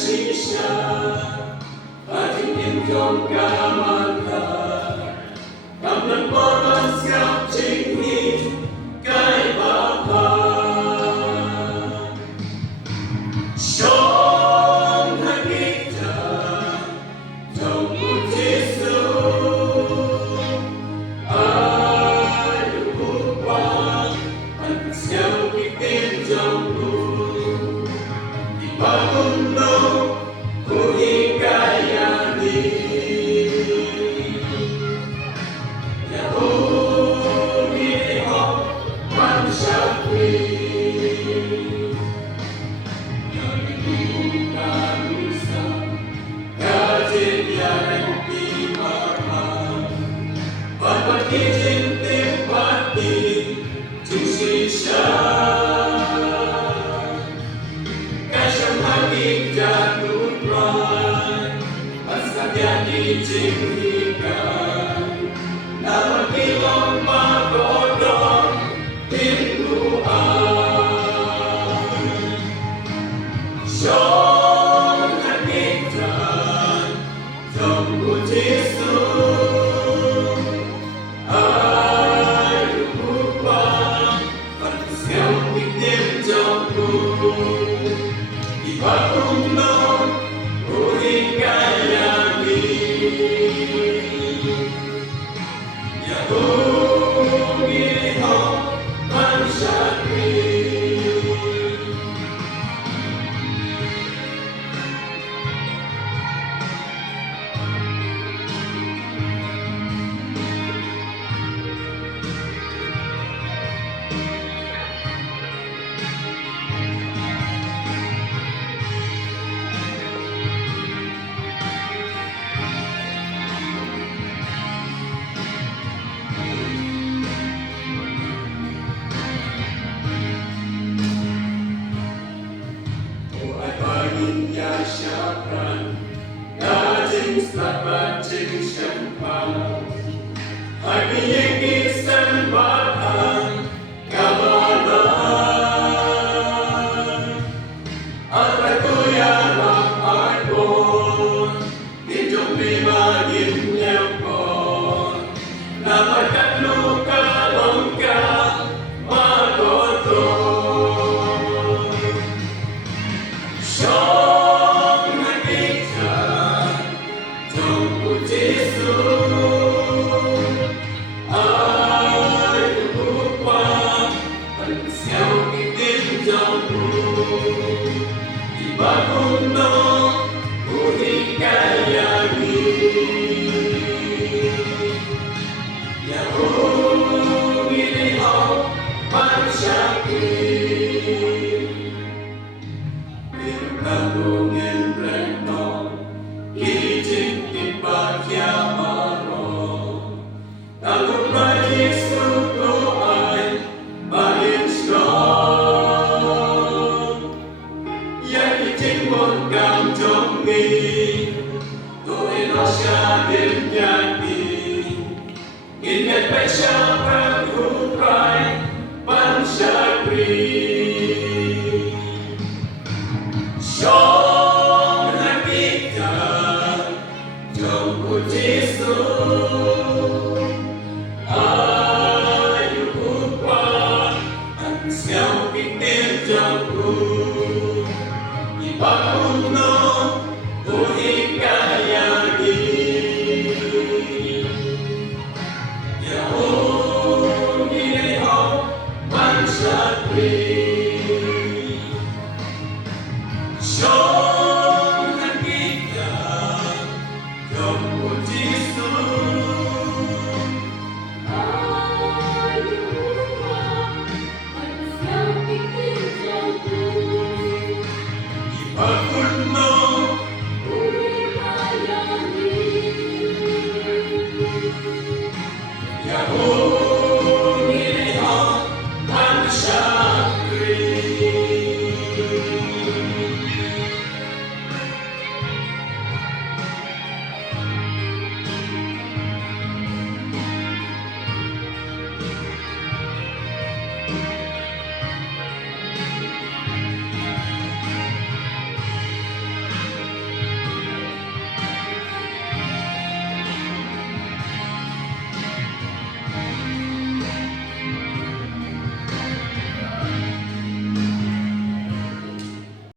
kasihnya, hati ingkong kamata, kamlan poros ngap chinghi, kai bapa. Shong hakita, trong Jesu, ai qua, anh siêu kitin trong Pakundo kuhikayani Yahudi ho manusiawi Nalibuka rusa Kajin yang dimakan Bapak izin tempati Jusisya Jangan lupa, pasal jadi cintikan. Nama kilom magodong Tuhan. Shong hakikan, tunggu Yesus. Ayo lupa, pasal pikir jauh. Pakundo kuhikayani Yahudi ho manusiawi Syakran, daging sabat jing syempang, hati yang isan bahan kabalan. Aku yang mengakun, hidup memagin nyempon, dapatkan luka lengkap magoton. Pakundo kuhikayani Yahudi ho manusiawi Birkandungin reno kijing ipakyamaro Takut Yesu doai mahin strong Cam trong nghi tôi lo xa đến nhà đi nghìn ngày phải xa phan hữu cry ban xa quỳ trong hai biết rằng trong của Giêsu ai hữu qua anh xéo kinh tế trong Pakundo kuhikayani Yahudi ho manusiawi Shong hakikan tunggu Yesus Ayo lupa, manusia pikir jauh Pakundo kuhikayani Yahudi